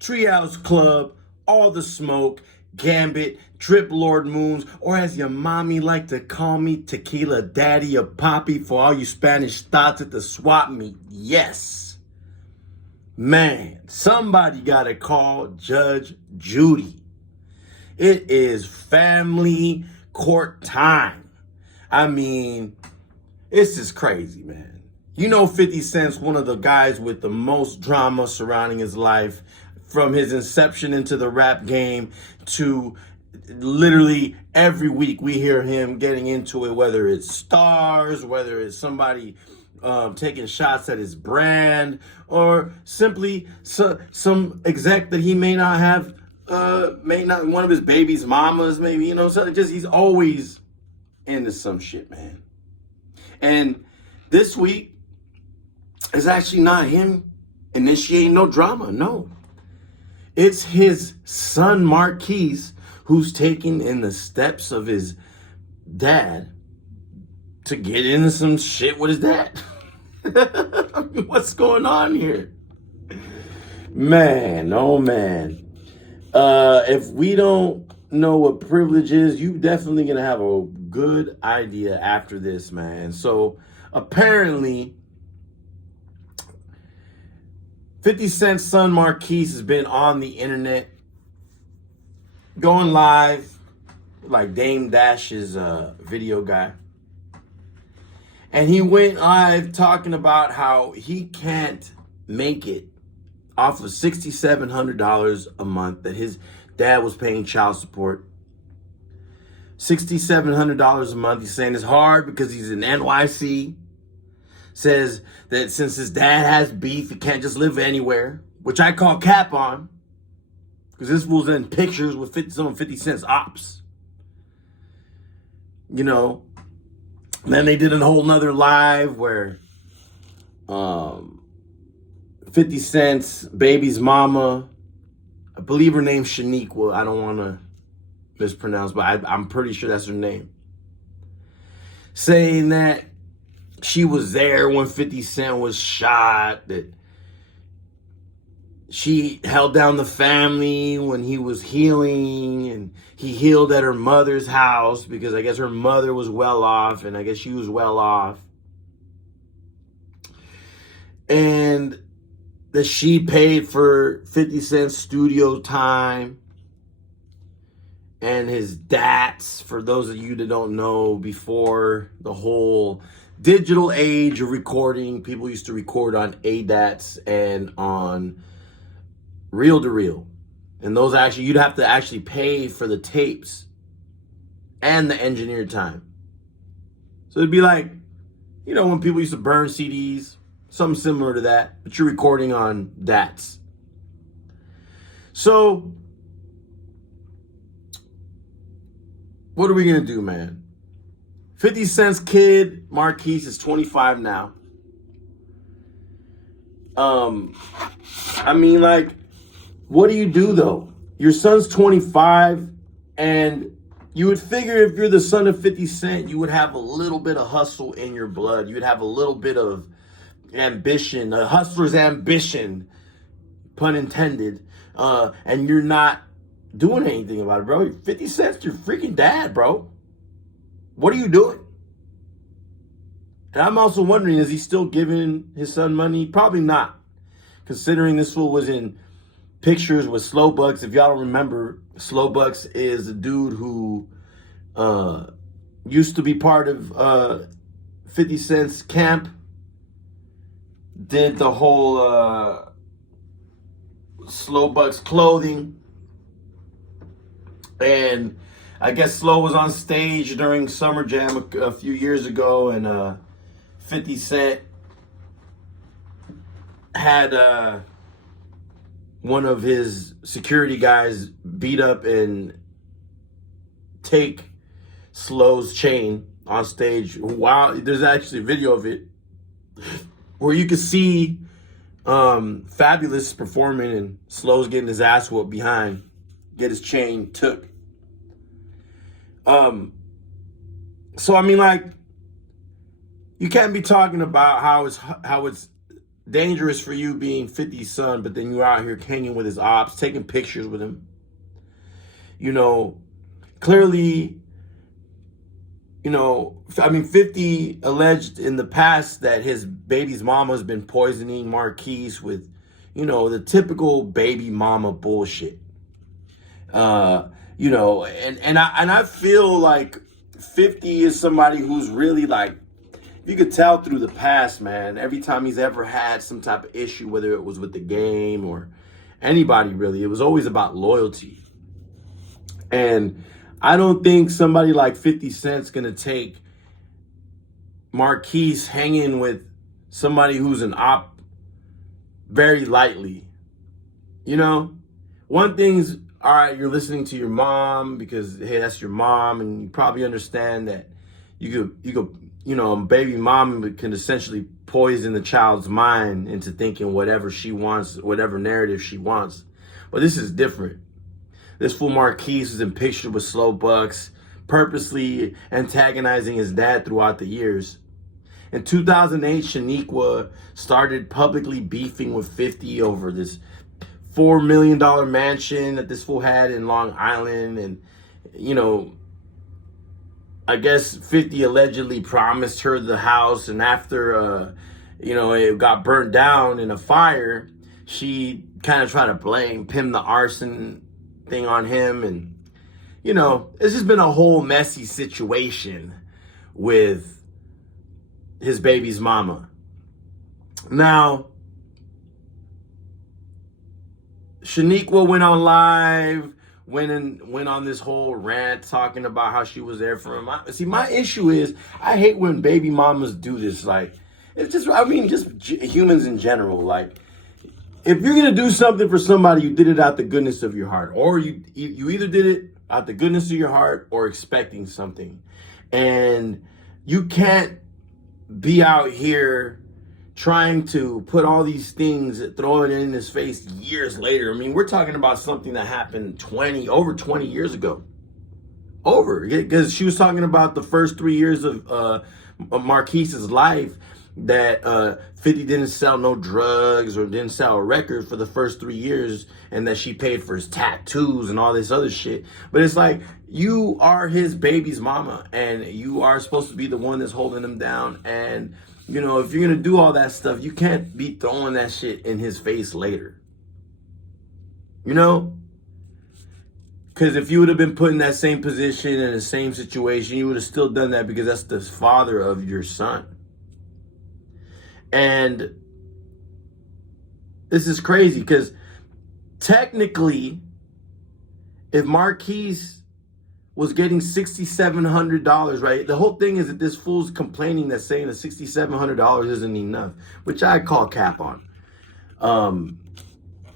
Treehouse Club, All the Smoke, Gambit, Drip Lord Moons, or as your mommy like to call me, Tequila Daddy or Poppy for all you Spanish thoughts at the swap meet. Yes. Man, somebody gotta call Judge Judy. It is family court time. I mean, this is crazy, man. You know 50 Cent's one of the guys with the most drama surrounding his life, from his inception into the rap game to literally every week we hear him getting into it, whether it's stars, whether it's somebody taking shots at his brand, or simply some exec that he may not have, one of his baby's mamas, maybe, so just he's always into some shit, man. And this week is actually not him initiating no drama, no. It's his son, Marquise, who's taking in the steps of his dad to get into some shit with his dad. I mean, what's going on here? Man, oh man. If we don't know what privilege is, you definitely gonna have a good idea after this, man. So apparently 50 Cent's son Marquise has been on the internet going live like Dame Dash's video guy. And he went live talking about how he can't make it off of $6,700 a month that his dad was paying child support. $6,700 a month. He's saying it's hard because he's in NYC. Says that since his dad has beef, he can't just live anywhere, which I call cap on, because this fool's in pictures with 50 Cent's ops. Then they did a whole nother live where 50 Cent's baby's mama, I believe her name's Shaniqua, I don't want to mispronounce, but I'm pretty sure that's her name, saying that she was there when 50 Cent was shot, that she held down the family when he was healing, and he healed at her mother's house because I guess her mother was well off, and I guess she was well off. And that she paid for 50 Cent's studio time and his DATs, for those of you that don't know, before the whole digital age of recording, people used to record on ADATs and on reel-to-reel. And those actually, you'd have to actually pay for the tapes and the engineer time. So it'd be like, when people used to burn CDs, something similar to that, but you're recording on DATs. So what are we going to do, man? 50 Cent's kid, Marquise, is 25 now. What do you do, though? Your son's 25, and you would figure if you're the son of 50 Cent, you would have a little bit of hustle in your blood. You would have a little bit of ambition, a hustler's ambition, pun intended, and you're not doing anything about it, bro. 50 Cent's your freaking dad, bro. What are you doing? And I'm also wondering, is he still giving his son money? Probably not, considering this fool was in pictures with Slowbucks. If y'all don't remember, Slowbucks is a dude who used to be part of 50 Cent's camp, did the whole Slowbucks clothing, and I guess Slow was on stage during Summer Jam a few years ago, and 50 Cent had one of his security guys beat up and take Slow's chain on stage. Wow, there's actually a video of it where you can see Fabulous performing and Slow's getting his ass whooped behind, get his chain took. So I mean, like, you can't be talking about how it's dangerous for you being 50's son, but then you're out here hanging with his ops, taking pictures with him. You know, clearly, you know, I mean, 50 alleged in the past that his baby's mama has been poisoning Marquise with, you know, the typical baby mama bullshit. You know, and I feel like 50 is somebody who's really like, you could tell through the past, man, every time he's ever had some type of issue, whether it was with the game or anybody really, it was always about loyalty. And I don't think somebody like 50 Cent's gonna take Marquise hanging with somebody who's an op very lightly. You know, one thing's, all right, you're listening to your mom because, hey, that's your mom, and you probably understand that you could, you know, baby mom can essentially poison the child's mind into thinking whatever she wants, whatever narrative she wants. But this is different. This fool Marquise is in picture with slow bucks, purposely antagonizing his dad throughout the years. In 2008, Shaniqua started publicly beefing with 50 over this $4 million mansion that this fool had in Long Island. And, you know, I guess 50 allegedly promised her the house. And after, you know, it got burnt down in a fire, she kind of tried to pin the arson thing on him. And, you know, it's just been a whole messy situation with his baby's mama. Now, Shaniqua went on live, went on this whole rant talking about how she was there for him. See, my issue is I hate when baby mamas do this. Like, it's just, I mean, just humans in general. Like, if you're gonna do something for somebody, you did it out the goodness of your heart, or you either did it out the goodness of your heart or expecting something, and you can't be out here trying to put all these things, throwing it in his face years later. I mean, we're talking about something that happened over 20 years ago. Because she was talking about the first 3 years of Marquise's life, that 50 didn't sell no drugs or didn't sell a record for the first 3 years, and that she paid for his tattoos and all this other shit. But it's like, you are his baby's mama, and you are supposed to be the one that's holding him down. And, you know, if you're gonna do all that stuff, you can't be throwing that shit in his face later. You know? Because if you would have been put in that same position, in the same situation, you would have still done that, because that's the father of your son. And this is crazy, because technically, if Marquise was getting $6,700, right? The whole thing is that this fool's complaining, that's saying that $6,700 isn't enough, which I call cap on. But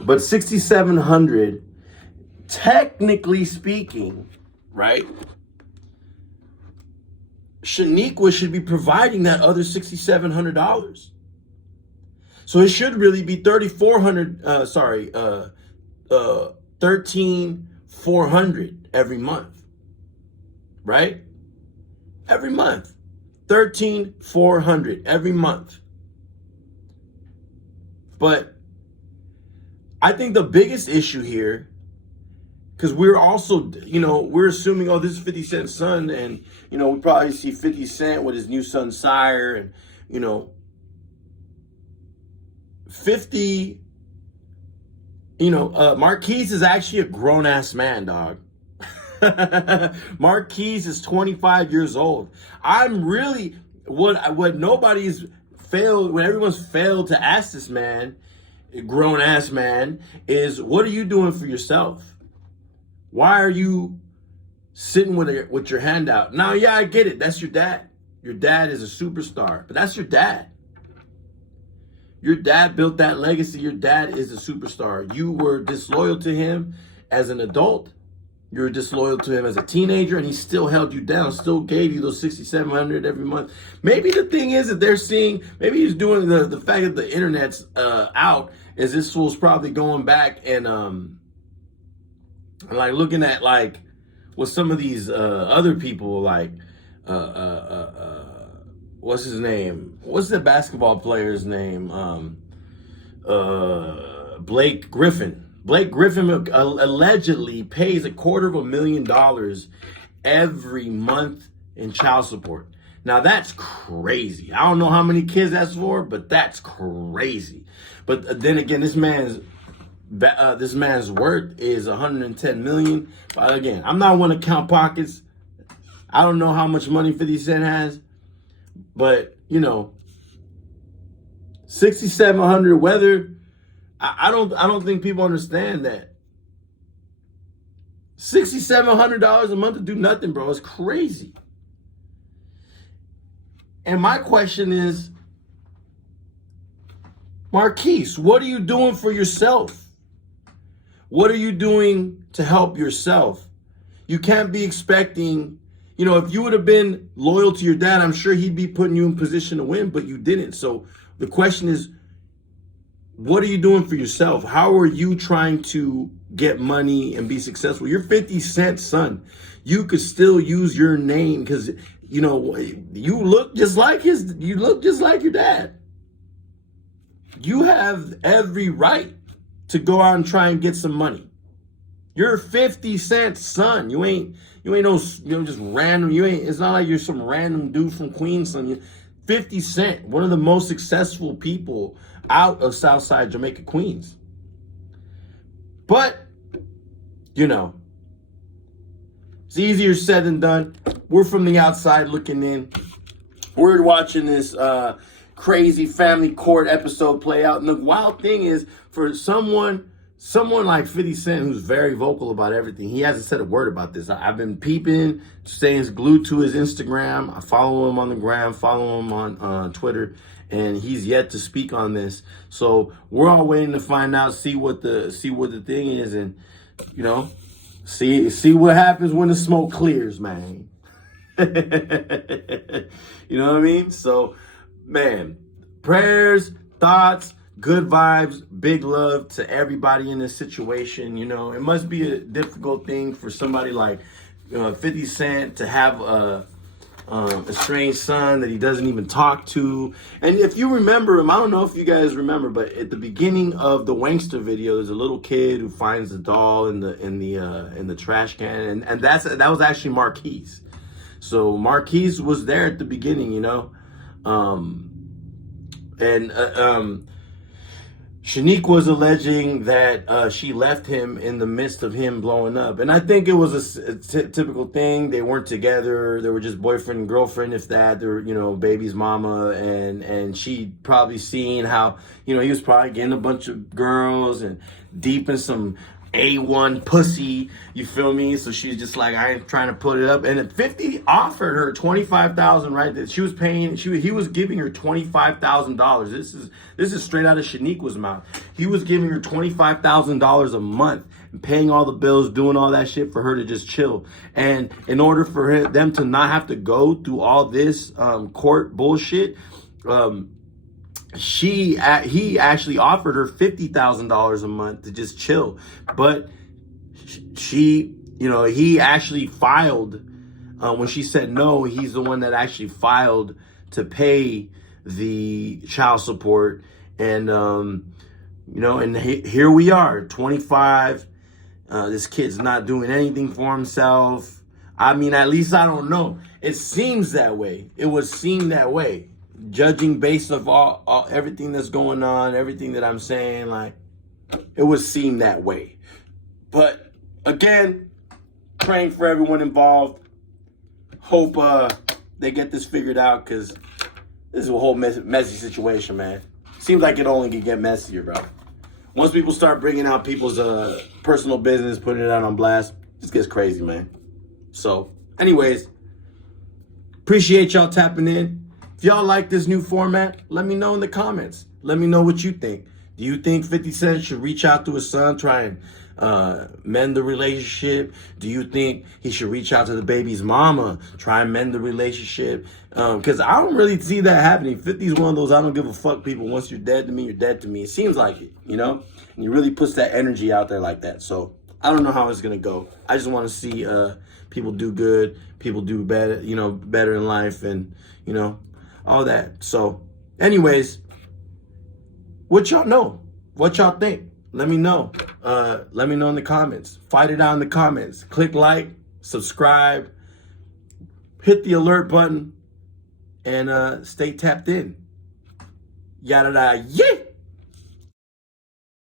$6,700, technically speaking, right? Shaniqua should be providing that other $6,700. So it should really be $13,400 every month, right? Every month, $13,400 every month. But I think the biggest issue here, because we're also, you know, we're assuming, oh, this is 50 Cent's son, and, you know, we probably see 50 Cent with his new son, Sire, and, you know, 50, you know, Marquise is actually a grown-ass man, dog. Marquise is 25 years old. I'm really, what everyone's failed to ask this man, grown-ass man, is, what are you doing for yourself? Why are you sitting with your hand out? Now, yeah, I get it. That's your dad. Your dad is a superstar, but that's your dad. Your dad built that legacy. Your dad is a superstar. You were disloyal to him as an adult. You were disloyal to him as a teenager, and he still held you down, still gave you those $6,700 every month. Maybe the thing is that they're seeing, maybe he's doing the fact that the internet's out, is this fool's probably going back and like looking at like what some of these other people, like what's his name? What's the basketball player's name? Blake Griffin. Blake Griffin allegedly pays $250,000 every month in child support. Now that's crazy. I don't know how many kids that's for, but that's crazy. But then again, this man's worth is 110 million. But again, I'm not one to count pockets. I don't know how much money 50 Cent has, but 6,700. Whether I don't think people understand that $6,700 a month to do nothing, bro. It's crazy. And my question is, Marquise, what are you doing for yourself? What are you doing to help yourself? You can't be expecting, if you would have been loyal to your dad, I'm sure he'd be putting you in position to win, but you didn't. So the question is, what are you doing for yourself? How are you trying to get money and be successful? You're 50 Cent's son. You could still use your name because, you look just like your dad. You have every right to go out and try and get some money. You're 50 Cent's son. You ain't no, just random. It's not like you're some random dude from Queens, son. 50 Cent, one of the most successful people out of Southside Jamaica, Queens. But, it's easier said than done. We're from the outside looking in. We're watching this crazy family court episode play out. And the wild thing is, for someone like 50 Cent, who's very vocal about everything, he hasn't said a word about this. I've been peeping, staying glued to his Instagram. I follow him on the gram, follow him on Twitter, and he's yet to speak on this. So we're all waiting to find out, see what the thing is, and see what happens when the smoke clears, man. You know what I mean? So, man, prayers, thoughts, good vibes, big love to everybody in this situation. It must be a difficult thing for somebody like 50 Cent to have a estranged son that he doesn't even talk to. And if you remember him, I don't know if you guys remember, but at the beginning of the Wankster video, there's a little kid who finds the doll in the trash can, and that was actually Marquise. So Marquise was there at the beginning, Shanique was alleging that she left him in the midst of him blowing up. And I think it was a typical thing. They weren't together. They were just boyfriend and girlfriend, if that. They were, baby's mama. And she probably seen how, he was probably getting a bunch of girls and deep in some A1 pussy, you feel me? So she's just like, I ain't trying to put it up. And at 50 offered her $25,000, right? That she was paying, he was giving her $25,000. This is straight out of Shaniqua's mouth. He was giving her $25,000 a month and paying all the bills, doing all that shit for her to just chill. And in order for them to not have to go through all this court bullshit, he actually offered her $50,000 a month to just chill, but he actually filed when she said no. He's the one that actually filed to pay the child support, and and here we are, 25. This kid's not doing anything for himself. I mean, at least I don't know. It seems that way. It would seem that way. Judging based of all everything that's going on, everything that I'm saying, like, it would seem that way. But again, praying for everyone involved. Hope they get this figured out, because this is a whole messy situation, man. Seems like it only can get messier, bro. Once people start bringing out people's personal business, putting it out on blast, it just gets crazy, man. So, anyways, appreciate y'all tapping in. If y'all like this new format, let me know in the comments. Let me know what you think. Do you think 50 Cent should reach out to his son, try and mend the relationship? Do you think he should reach out to the baby's mama, try and mend the relationship? Because I don't really see that happening. 50's one of those I don't give a fuck people. Once you're dead to me, you're dead to me. It seems like it, And he really puts that energy out there like that. So I don't know how it's going to go. I just want to see people do good, people do better, better in life, and, all that. So anyways, what y'all know? What y'all think? Let me know. Let me know in the comments. Fight it out in the comments. Click like, subscribe, hit the alert button, and stay tapped in. Yada da, yeah.